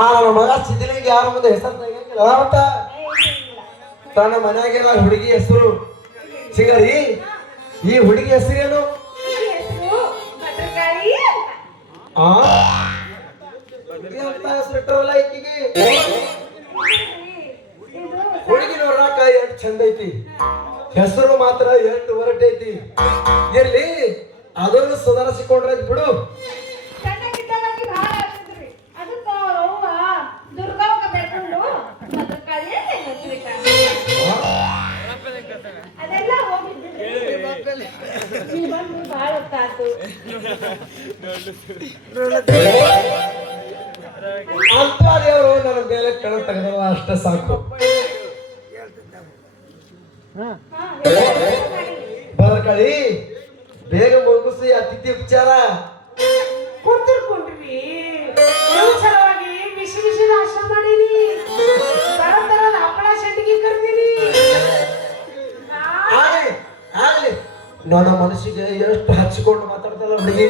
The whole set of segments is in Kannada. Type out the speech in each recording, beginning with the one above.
ಆ ನಮ್ಮ ಮಗ ಸಿದ್ಲಿಗೆ ಯಾರ ಮುಂದೆ ಹೆಸರು ತೆಗಿಯಂಗಿಲ್ಲ ಮತ್ತ ತನ್ನ ಮನ್ಯಾಗೆಲ್ಲ ಹುಡುಗಿ ಹೆಸರು ಸಿಂಗರಿ. ಈ ಹುಡುಗಿ ಹೆಸರೇನು? ಆ ಹೆಸರಿಟ್ಟರಲ್ಲ ಈಕಿಗೆ. ಹುಡುಗಿ ನೋಡ್ರಾಕ ಎಷ್ಟು ಚಂದ ಐತಿ, ಹೆಸರು ಮಾತ್ರ ಎಷ್ಟು ಹೊರಟೈತಿ. ಎಲ್ಲಿ ಅದನ್ನು ಸುಧಾರಿಸಿಕೊಂಡ್ರೆ ಬಿಡು. ಅಂತವರು ನನ್ನ ಮೇಲೆ ಕಣ ತೆಗೆದವ ಅಷ್ಟೇ ಸಾಕು. ಬರ್ಕಳಿ ಬೇಗ ಮುಗಿಸಿ ಅತಿಥಿ ಉಪಚಾರ. ಕುಂತಿರ್ಕೊಂಡ್ರಿ ಸಲುವಾಗಿ ಬಿಸಿ ಬಿಸಿ ನಾಶ ಮಾಡೀನಿ. ತರದ ಹಪ್ಪಳ ಶೆಟ್ಟಿಗೆ ಕರ್ದೀನಿ. ಆಗ್ಲಿ ನನ್ನ ಮನಸ್ಸಿಗೆ ಎಷ್ಟು ಹಚ್ಚಿಕೊಂಡು ಮಾತಾಡ್ತಲ್ಲ ಹುಡುಗಿ.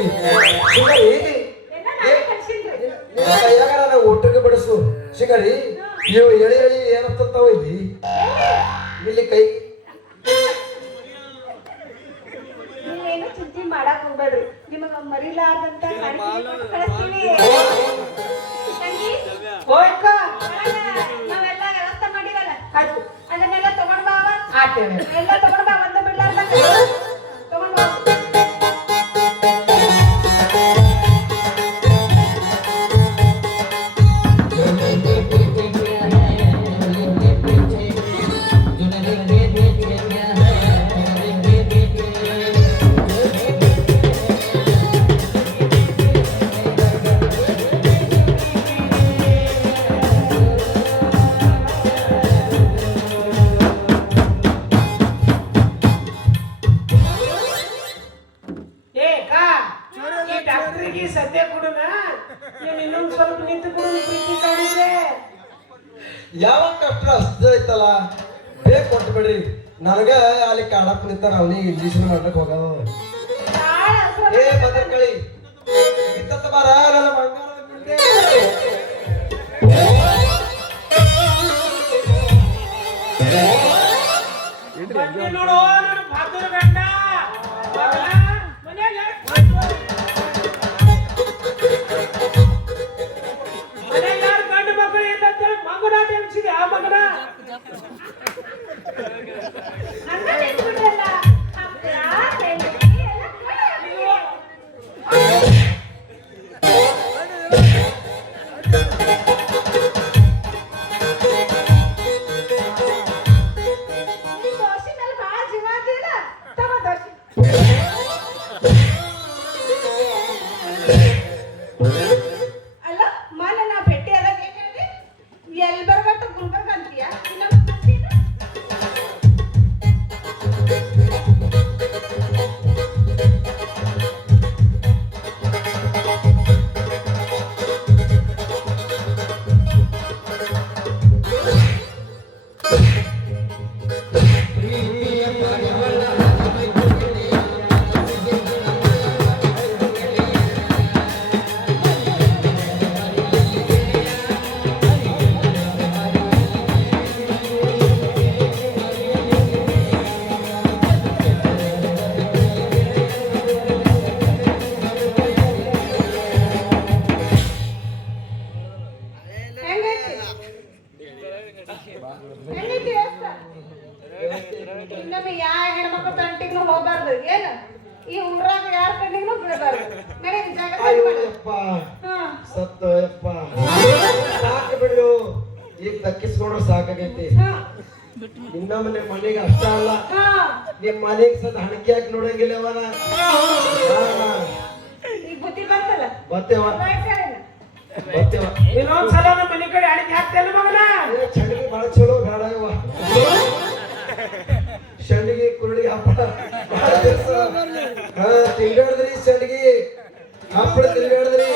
ಕೈಯಾಗ ನಾನು ಊಟಕ್ಕೆ ಬಡಿಸು ಶಿಂಗರಿ. ಇವು ಎಳಿ ಎಳಿ ಏನಂತಾವ ಇಲ್ಲಿ ಇಲ್ಲಿ ಕೈ. ನೀವೇನು ಚಿಂತೆ ಮಾಡಕ್ ಹೋಗ್ಬೇಡ್ರಿ, ನಿಮಗ ಮರಿಲಾರ್ದಂತ ಕಳಿಸ್ತೀನಿ. ನಾವೆಲ್ಲ ವ್ಯವಸ್ಥೆ ಮಾಡಿವಲ್ಲ, ಅದನ್ನೆಲ್ಲ ತಗೊಂಡ್ ಬಾವ. ಎಲ್ಲ ತಗೊಂಡ್ ಬಾ, ಒಂದ ಬಿಡ್ಲಾರ್ದ ತಗೊಂಡ್ ಬಾ. ಸದ್ಯ ಕೊಡುನ, ಇನ್ನೊಂದು ಸ್ವಲ್ಪ ನಿಂತು ಕೊಡು. ಪ್ರೀತಿ ಕಾಣಿದೆ ಯಾವ ಕಷ್ಟ ಅಷ್ಟ ಐತಲ್ಲ, ಬೇಗ ಕೊಟ್ಟು ಬಿಡ್ರಿ. ನನಗ ಅಲ್ಲಿ ಕಾಡಪ್ಪ ನಿಂತಾರ, ಅವನಿಗೆ ಇಂಜೆಕ್ಷನ್ ಮಾಡ್ಲಿಕ್ಕೆ ಹೋಗೋದು. ಏ ಬದರ್ಕಳಿ ಇತ್ತ ಬಾರ ನನ್ನ ಬಂಗಾರದ ನೋಡು ಭಾಗದ ಗಂಡ ಮಗನ ಟೆನ್ಸಿದೆ. ಆ ಮಗನ ಇನ್ನೊಮ್ಮೆ ಯಾವ ಹೆಣ್ಮಕ್ಳು ತಂಟಿಗೂ ಹೋಗ್ಬಾರ್ದು. ಏನು ಈ ಊರಾಗ ಯಾರ ಕಣ್ಣಿಗೂ ಬಿಡಬಾರ್ದು. ಸಾಕು ಬಿಡು, ಈಗ ದಕ್ಕಿಸ್ಕೊಂಡ್ರೆ ಸಾಕಾಗೈತಿ. ಇನ್ನೊಮ್ಮೆ ನಿಮ್ಮ ಮನೆಗೆ ಅಷ್ಟ ಅಲ್ಲ, ನಿಮ್ಮ ಮನೆಗೆ ಸದ ಹಣಕ್ಕೆ ಹಾಕಿ ನೋಡಂಗಿಲ್ಲ. ಅವನ ಈಗ ಬುದ್ಧಿ ಬಂತಲ್ಲ, ಬರ್ತೇವ ಇನ್ನೊಂದ್ಸಲ ನಮ್ಮ ಮನೆ ಕಡೆ ಅಡಿಗೆ ಹಾಕ್ತೇನೆ ಮಗನ. ಚಂಡಿಗೆ ಬಹಳ ಚಲೋ ಬೇಡವ. ಶಂಡಿಗೆ ಕುರುಡಿ ಹಪ್ಪಳ ತಿಂಗಾಡಿದ್ರಿ, ಶಂಡಿಗೆ ಹಪ್ಪಳ ತಿಂಗಾಡಿದ್ರಿ.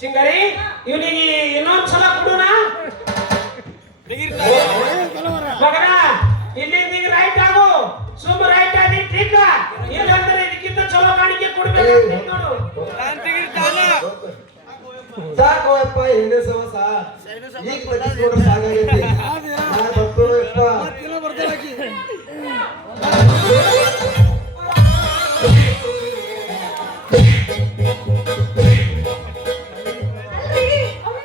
ಸಿಂಗರಿ ಇವನಿಗೆ ಇನ್ನೊಂದ್ಸಲ ಕೊಡುನಾ ಮಗನ. ಇಲ್ಲಿ ರೈಟ್ ಆಗು, ಸುಮ್ಮ ರೈಟ್ ಆಗಿ ಟ್ರಿಕ್ ಇಲ್ಲಂದ್ರೆ ಸಾಕೋಯಪ್ಪ ಹಿಂದೆ ಸವಸ ಈಗ ಬದಿಸ್ಕೊಂಡ್ರೆ ಸಾಕಾಗೈತಿ